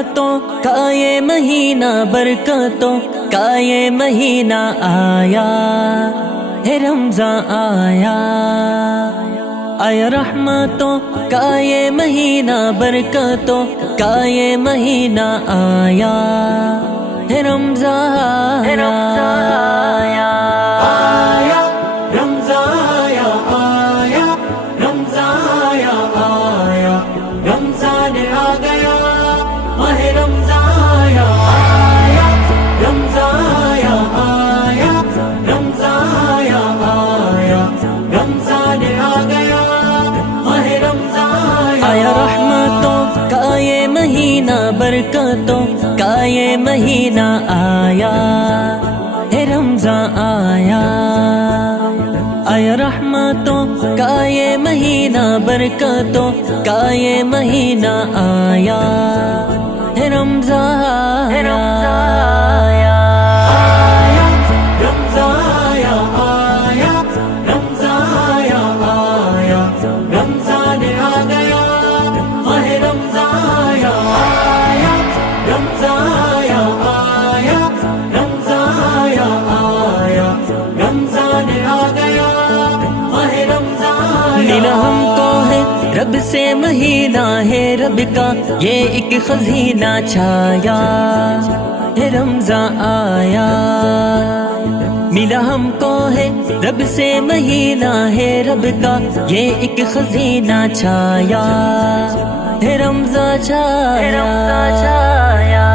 رحمتوں کا یہ مہینہ، برکتوں کا یہ مہینہ آیا ہے، رمضان آیا آیا رحمتوں کا یہ مہینہ، برکتوں کا یہ مہینہ آیا ہے، رمضان آیا آیا رمضان آیا آیا رمضان آیا آیا رمضان آ گیا، ماہ رمضان آیا آیا رمضان آیا آیا رمضان آیا آیا رمضان آ گیا، ماہ رمضان آیا رحمتوں کا یہ مہینہ، برکتوں کا یہ مہینہ آیا ہے، رمضان آیا آیا رحمتوں کا یہ مہینہ، برکتوں کا یہ مہینہ آیا ہے، رمضان آیا رمضان آیا آیا رمضان آیا آیا رمضان آ گیا، ماہ رمضان آیا آیا رمضان آیا آیا رمضان آیا آیا رمضان آ گیا، ماہ رمضان ملا ہم کو ہے رب سے مہینہ، ہے رب کا یہ ایک خزینہ چھایا ہے، رمضان آیا ملا ہم کو ہے رب سے مہینہ، ہے رب کا یہ ایک خزینہ چھایا ہے، رمضان چھایا آیا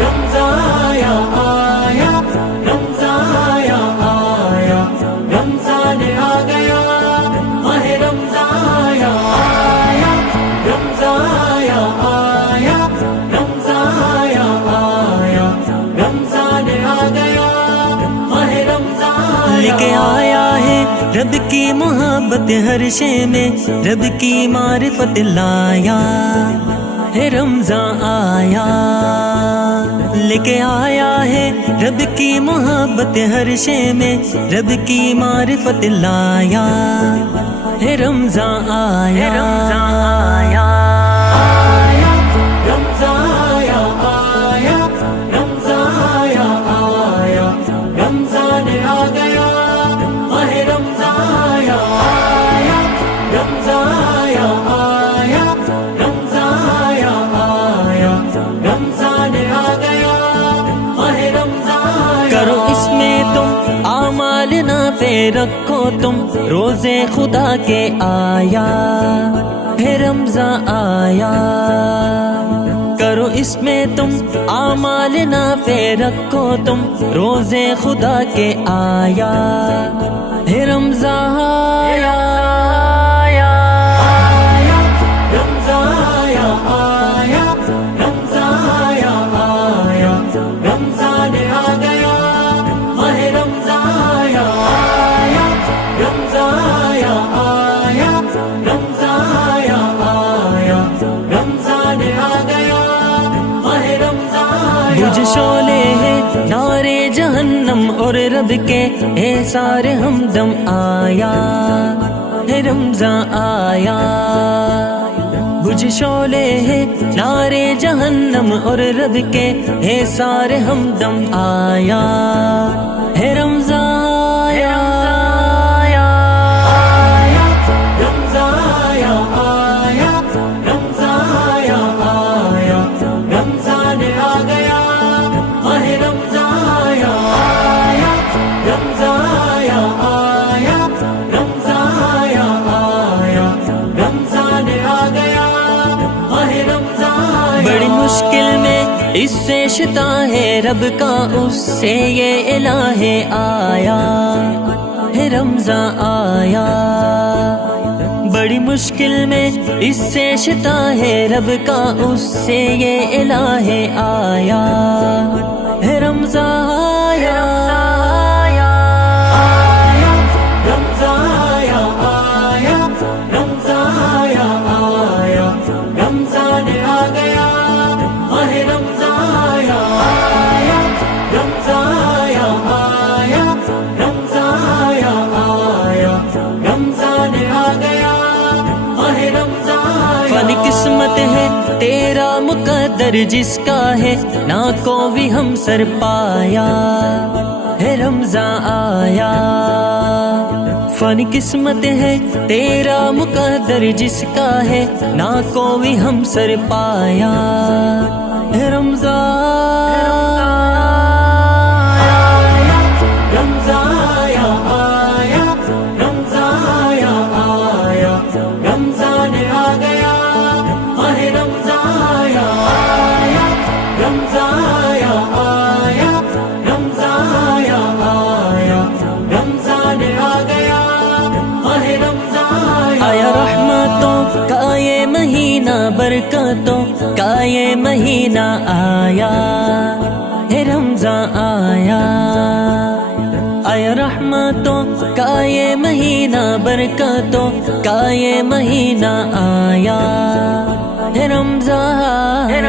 رمضان آیا آیا رمضان آیا آیا رمضان آ گیا، ماہ رمضان آیا آیا رمضان آیا آیا رمضان آیا آیا رمضان آ گیا، ماہ رمضان لے کے آیا ہے رب کی محبت، ہر شے میں رب کی معرفت لایا ہے، رمضان آیا لے کے آیا ہے رب کی محبت، ہر شے میں رب کی معرفت لایا ہے، رمضان آیا رمضان آیا آیا رمضان آیا آیا رمضان آیا آیا رمضان آ گیا، ماہ رمضان آیا آیا رمضان آیا آیا رمضان آیا آیا رمضان آ گیا، ماہ رمضان کرو اس میں تم اعمال نافع، رکھو تم روزے خدا کے آیا ہے، رمضان آیا کرو اس میں تم اعمال نافع، رکھو تم روزے خدا کے آیا ہے، رمضان آیا رمضان آیا آیا رمضان آیا آیا رمضان آ گیا، ماہ رمضان آیا آیا رمضان آیا آیا رمضان آیا آیا رمضان آ گیا، ماہ رمضان بجھ شعلے ہے نارے جہنم، اور رب کے احسار ہمدم آیا ہے، رمضان آیا بجھ شعلے ہے نارے جہنم، اور رب کے احسار ہمدم آیا ہے، رمضان آیا رمضان آیا آیا رمضان آیا آیا رمضان آ گیا، ماہ رمضان آیا آیا رمضان آیا آیا رمضان آیا آیا رمضان آ گیا، ماہ رمضان بڑی مشکل میں اس سے شتا ہے رب کا، اس سے یہ الہ آیا ہے، رمضان آیا بڑی مشکل میں اس سے شتا ہے رب کا، اس سے یہ الہ آیا ہے، رمضان آیا رمضان آیا آیا رمضان آیا آیا رمضان آ گیا، ماہ رمضان آیا آیا رمضان آیا آیا رمضان آیا آیا رمضان آ گیا، ماہ رمضان فن قسمت ہے تیرا مقدر جس کا ہے نہ کوئی ہم سر پایا ہے رمضان آیا فانی قسمت ہے تیرا مقدر جس کا ہے نہ کوئی ہم سر پایا ہے رمضان آیا رحمتوں کا یہ مہینہ برکتوں کا یہ مہینہ آیا ہے رمضان آیا آیا رحمتوں کا یہ مہینہ برکتوں کا یہ مہینہ آیا ہے رمضان